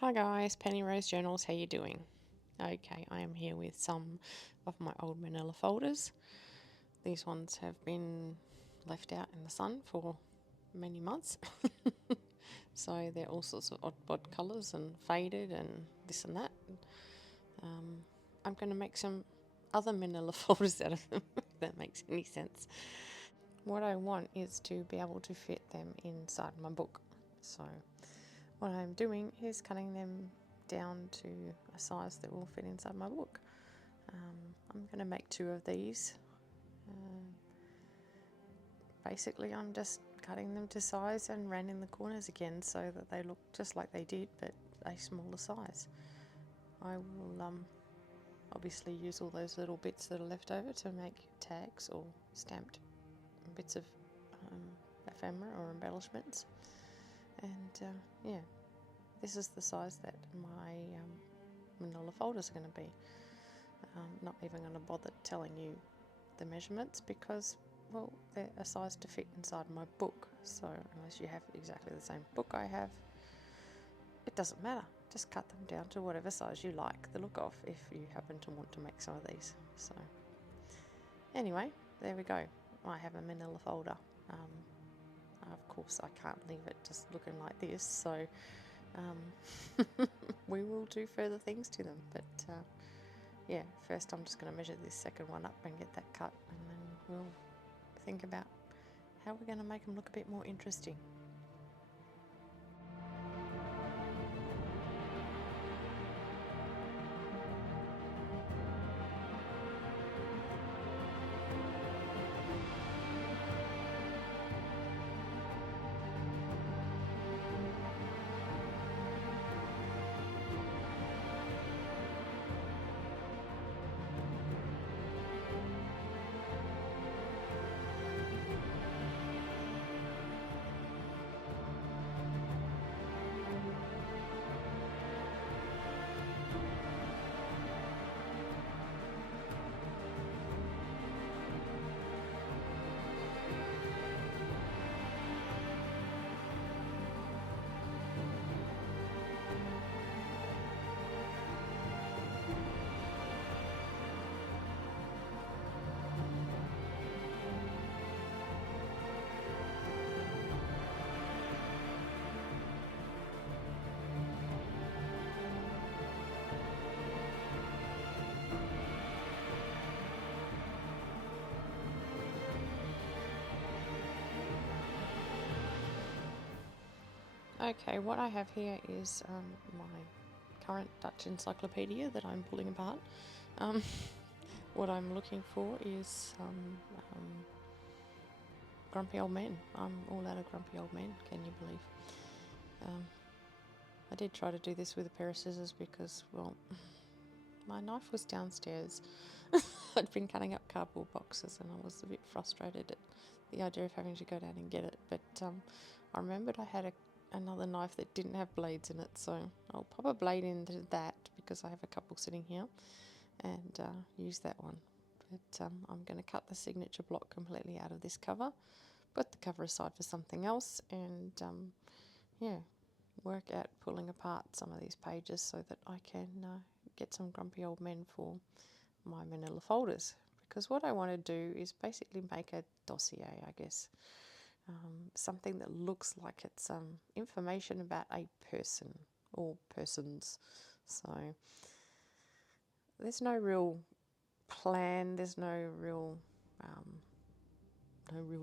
Hi guys, Penny Rose Journals, how you doing? Okay, I am here with some of my old manila folders. These ones have been left out in the sun for many months. So they're all sorts of odd colours and faded and this and that. I'm going to make some other manila folders out of them, if that makes any sense. What I want is to be able to fit them inside my book. So what I'm doing is cutting them down to a size that will fit inside my book. I'm going to make two of these. Basically, I'm just cutting them to size and rounding the corners again so that they look just like they did, but a smaller size. I will obviously use all those little bits that are left over to make tags or stamped bits of ephemera or embellishments. And yeah, this is the size that my manila folders are going to be. Not even going to bother telling you the measurements because, well, they're a size to fit inside my book. So unless you have exactly the same book I have, it doesn't matter. Just cut them down to whatever size you like the look of if you happen to want to make some of these. So anyway, there we go. I have a manila folder. Of course, I can't leave it just looking like this, so we will do further things to them. But yeah, first I'm just going to measure this second one up and get that cut, and then we'll think about how we're going to make them look a bit more interesting. Okay, what I have here is my current Dutch encyclopedia that I'm pulling apart. What I'm looking for is grumpy old men. I'm all out of grumpy old men, can you believe? I did try to do this with a pair of scissors because, well, my knife was downstairs. I'd been cutting up cardboard boxes and I was a bit frustrated at the idea of having to go down and get it. But I remembered I had another knife that didn't have blades in it, so I'll pop a blade into that because I have a couple sitting here and use that one. But I'm going to cut the signature block completely out of this cover, put the cover aside for something else, and yeah, work at pulling apart some of these pages so that I can get some grumpy old men for my manila folders. Because what I want to do is basically make a dossier, I guess. Something that looks like it's information about a person or persons. So there's no real plan, there's no real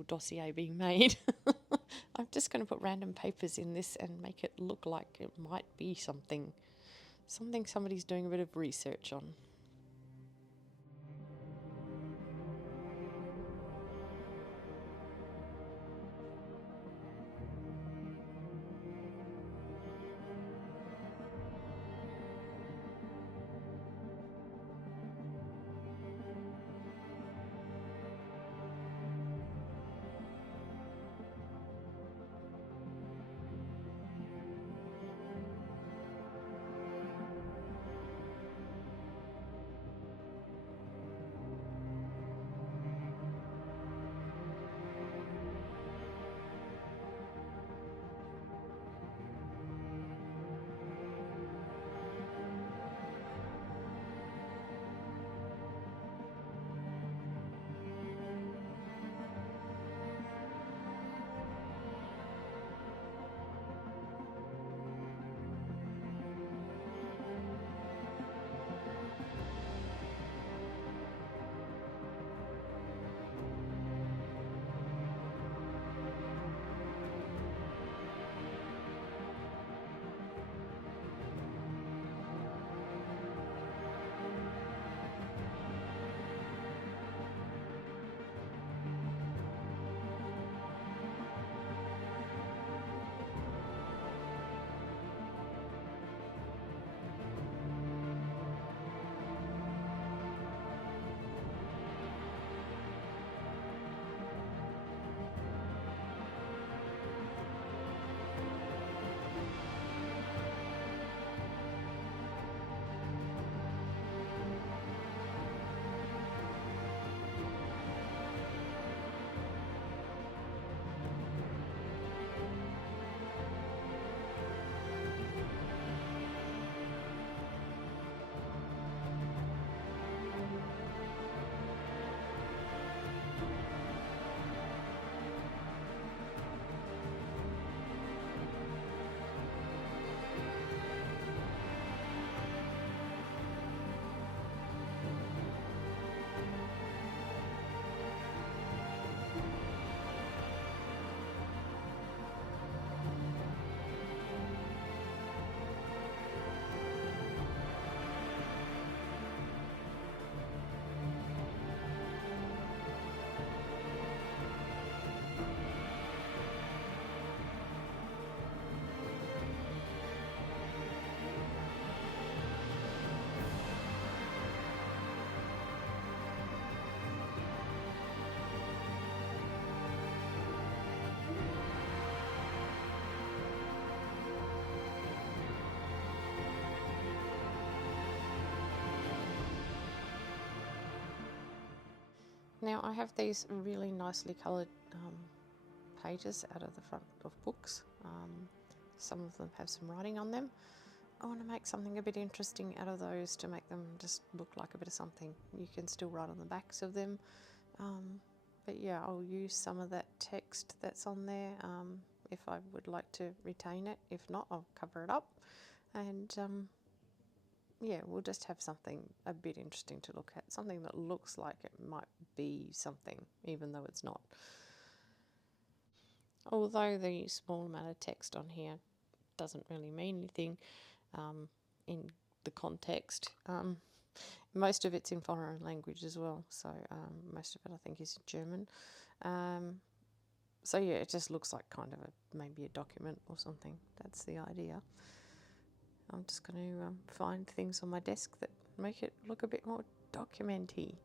dossier being made. I'm just going to put random papers in this and make it look like it might be something somebody's doing a bit of research on. Now I have these really nicely coloured pages out of the front of books. Some of them have some writing on them. I want to make something a bit interesting out of those to make them just look like a bit of something. You can still write on the backs of them, but yeah, I'll use some of that text that's on there if I would like to retain it. If not, I'll cover it up, and yeah, we'll just have something a bit interesting to look at, something that looks like it might be something, even though it's not. Although the small amount of text on here doesn't really mean anything in the context. Most of it's in foreign language as well, so most of it I think is German. So yeah, it just looks like kind of maybe a document or something. That's the idea. I'm just going to find things on my desk that make it look a bit more documenty.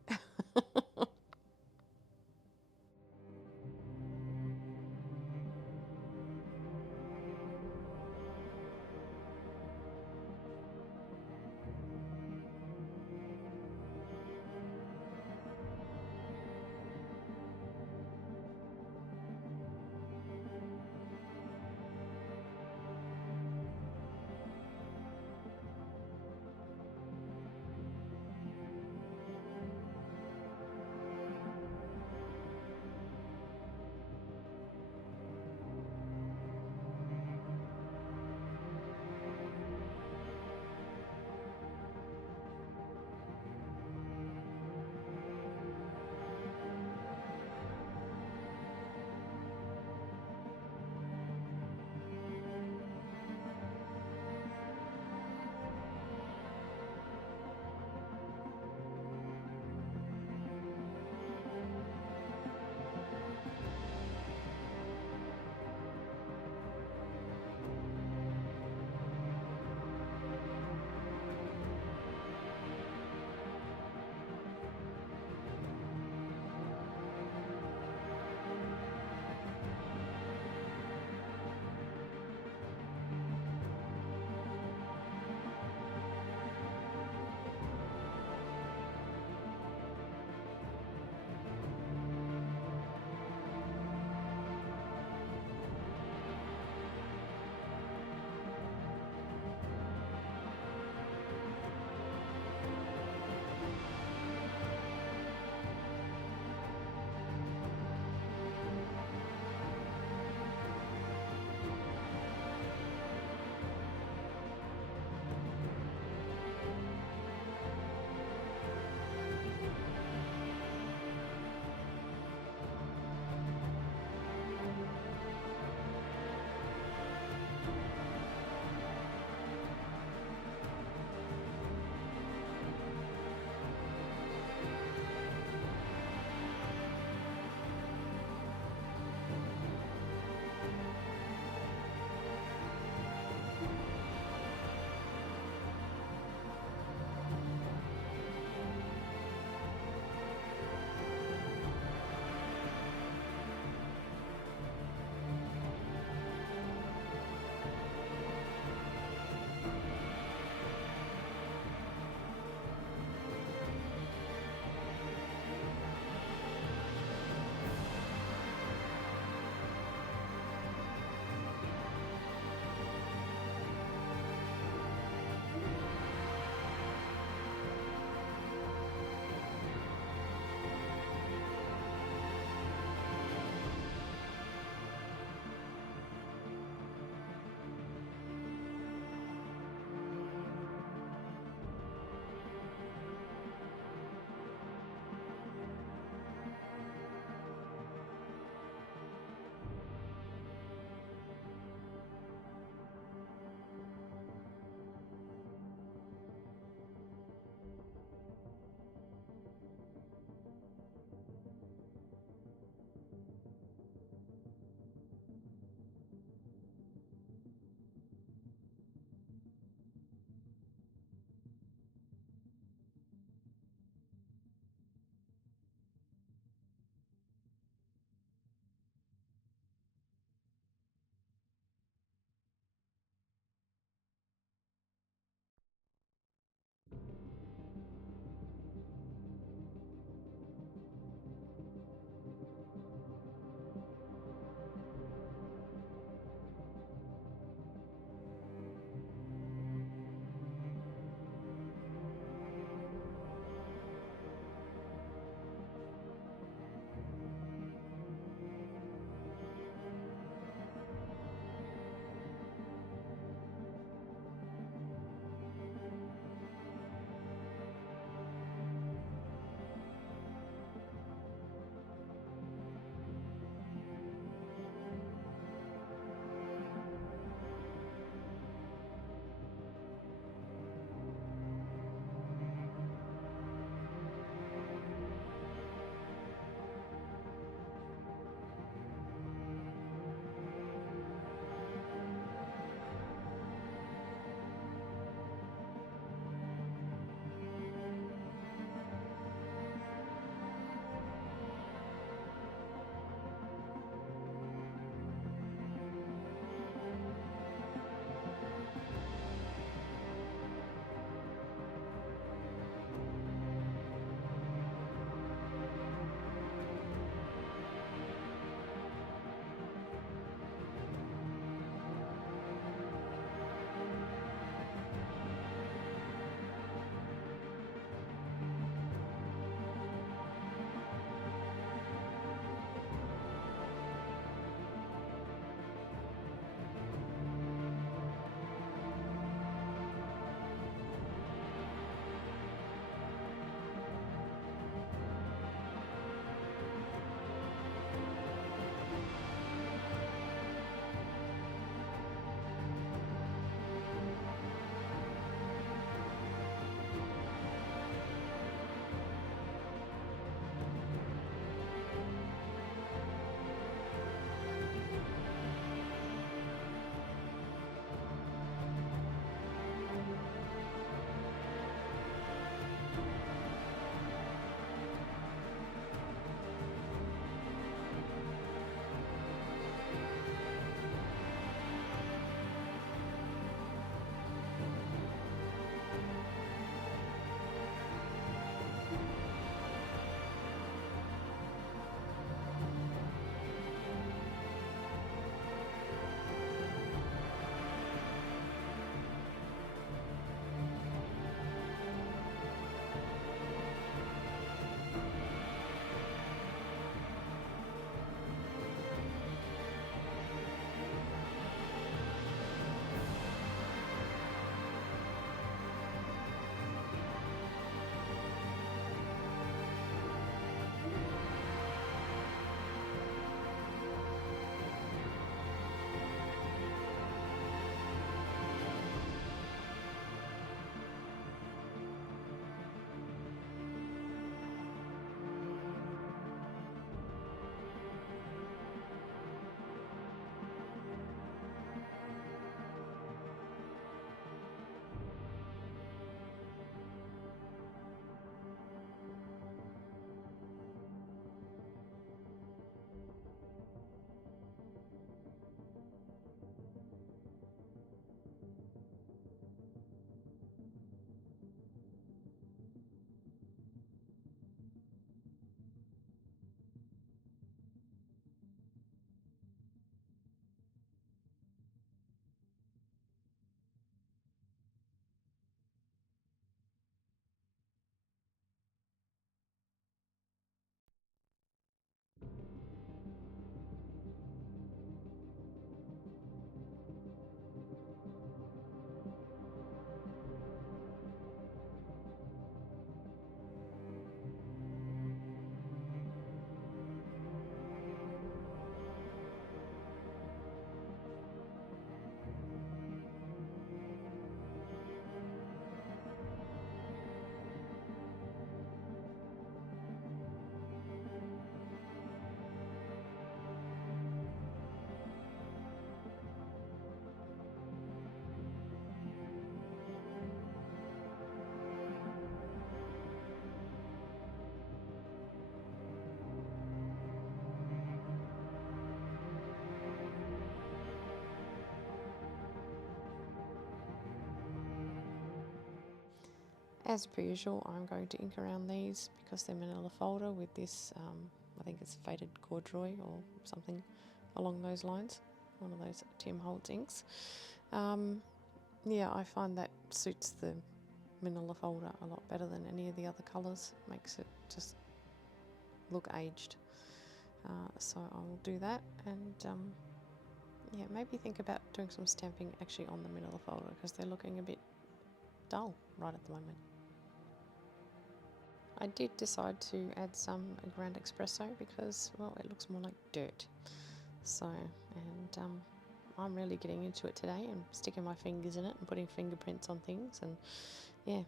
As per usual, I'm going to ink around these because they're manila folder with this, I think it's faded corduroy or something along those lines, one of those Tim Holtz inks. Yeah, I find that suits the manila folder a lot better than any of the other colours, makes it just look aged. So I will do that, and yeah, maybe think about doing some stamping actually on the manila folder because they're looking a bit dull right at the moment. I did decide to add some Grand Espresso because, well, it looks more like dirt. So, and I'm really getting into it today and sticking my fingers in it and putting fingerprints on things, and yeah.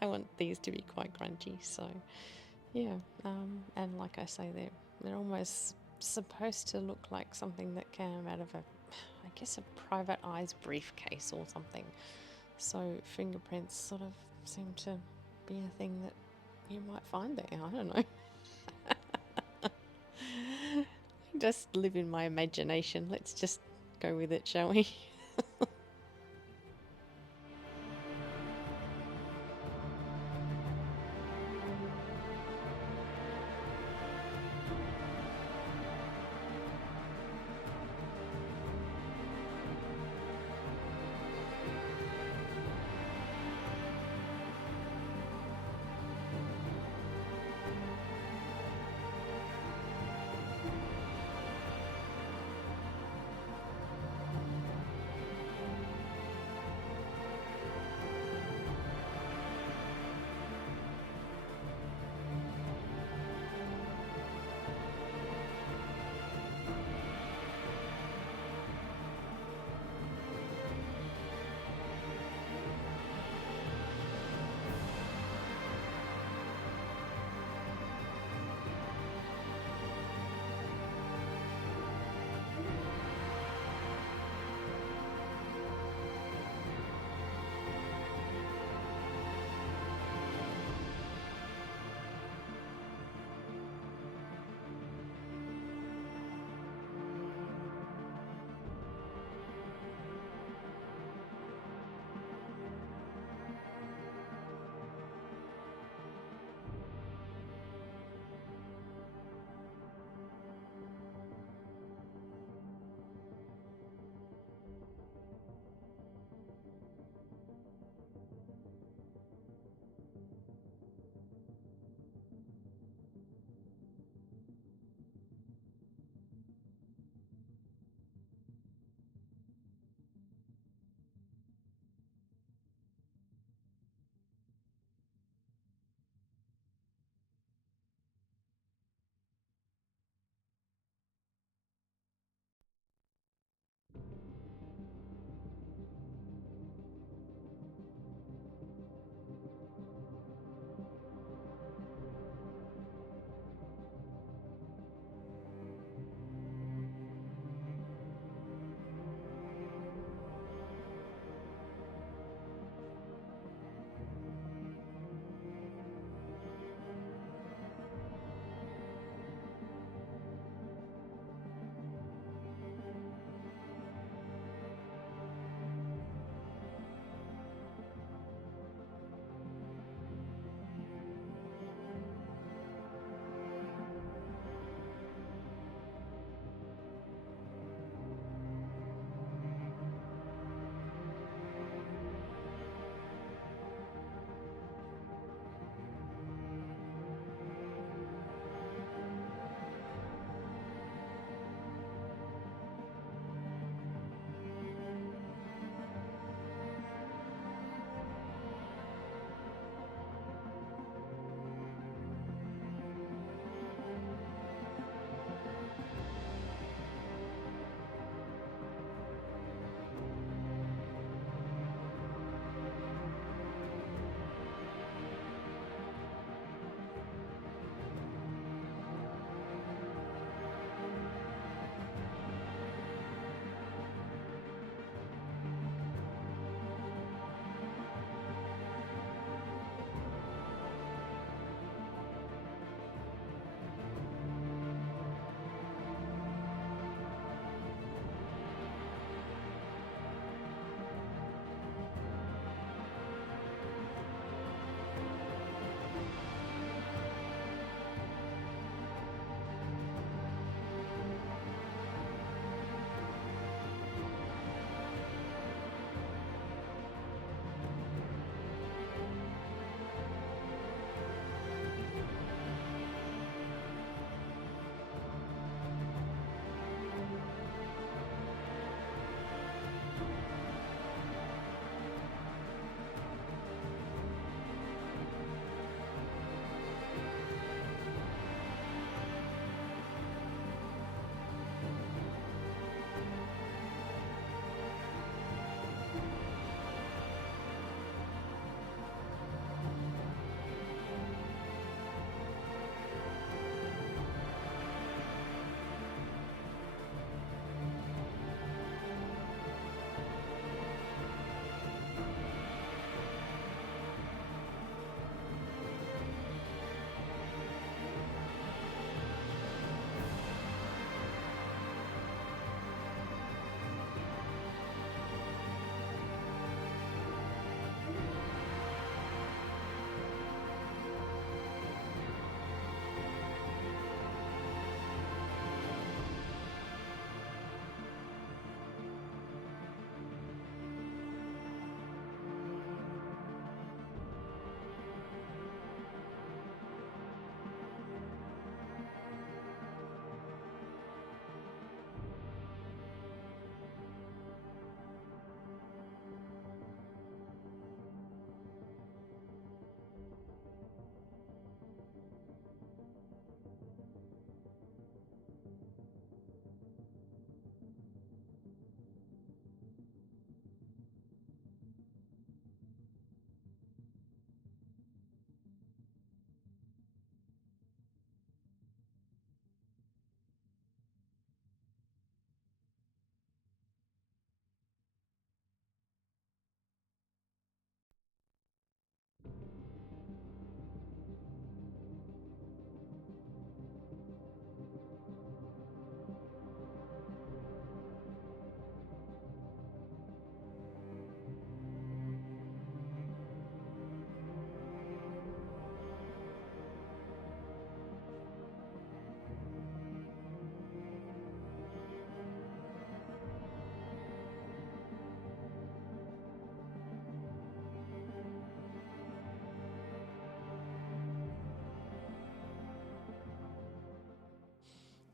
I want these to be quite crunchy, so yeah. And like I say, they're almost supposed to look like something that came out of I guess a private eyes briefcase or something. So fingerprints sort of seem to be a thing that you might find there. I don't know. Just live in my imagination. Let's just go with it, shall we?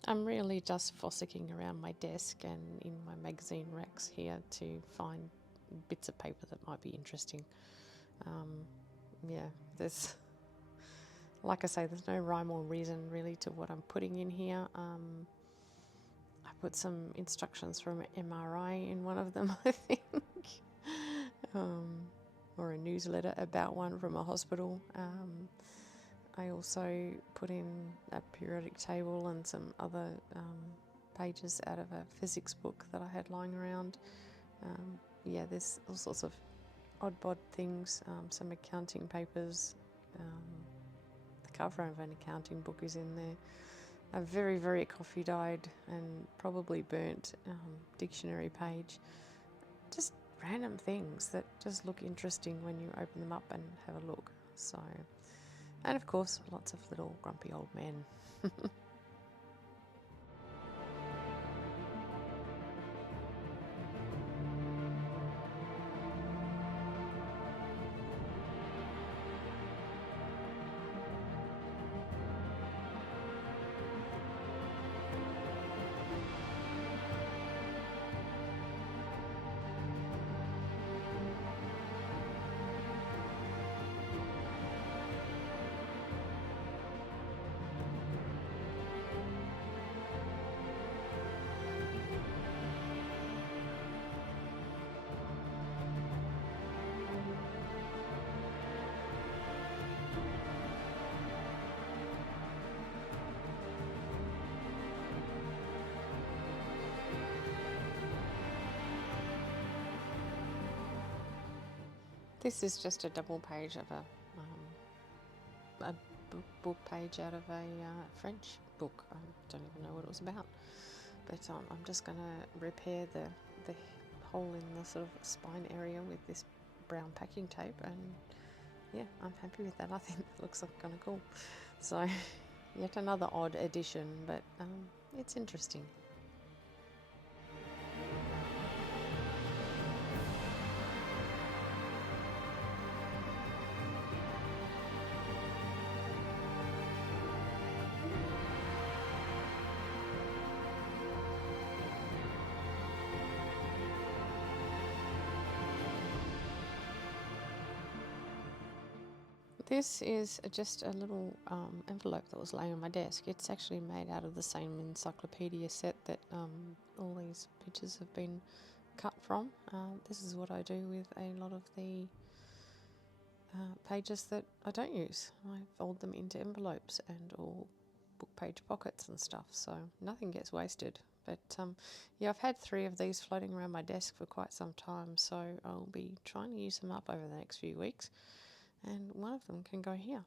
I'm really just fossicking around my desk and in my magazine racks here to find bits of paper that might be interesting. Yeah, there's, like I say, there's no rhyme or reason really to what I'm putting in here. I put some instructions from MRI in one of them, I think, or a newsletter about one from a hospital. I also put in a periodic table and some other pages out of a physics book that I had lying around. Yeah, there's all sorts of odd bod things, some accounting papers. The cover of an accounting book is in there. A very, very coffee-dyed and probably burnt dictionary page. Just random things that just look interesting when you open them up and have a look. So, and of course, lots of little grumpy old men. This is just a double page of a book page out of a French book. I don't even know what it was about, but I'm just going to repair the hole in the sort of spine area with this brown packing tape, and yeah, I'm happy with that. I think it looks like kind of cool. So yet another odd addition, but it's interesting. This is just a little envelope that was laying on my desk. It's actually made out of the same encyclopedia set that all these pictures have been cut from. This is what I do with a lot of the pages that I don't use. I fold them into envelopes and all book page pockets and stuff, so nothing gets wasted. But yeah, I've had 3 of these floating around my desk for quite some time, so I'll be trying to use them up over the next few weeks. And one of them can go here.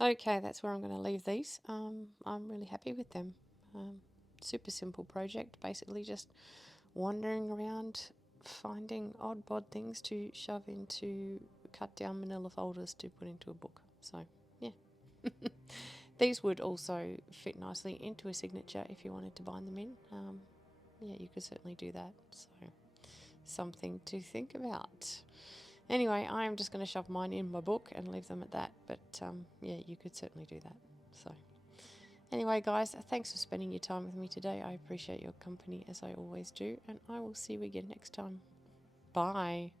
Okay, that's where I'm going to leave these. I'm really happy with them. Super simple project, basically just wandering around finding odd bod things to shove into cut down manila folders to put into a book. So yeah. These would also fit nicely into a signature if you wanted to bind them in. Yeah, you could certainly do that. So something to think about. Anyway, I am just going to shove mine in my book and leave them at that. But yeah, you could certainly do that. So anyway, guys, thanks for spending your time with me today. I appreciate your company as I always do, and I will see you again next time. Bye.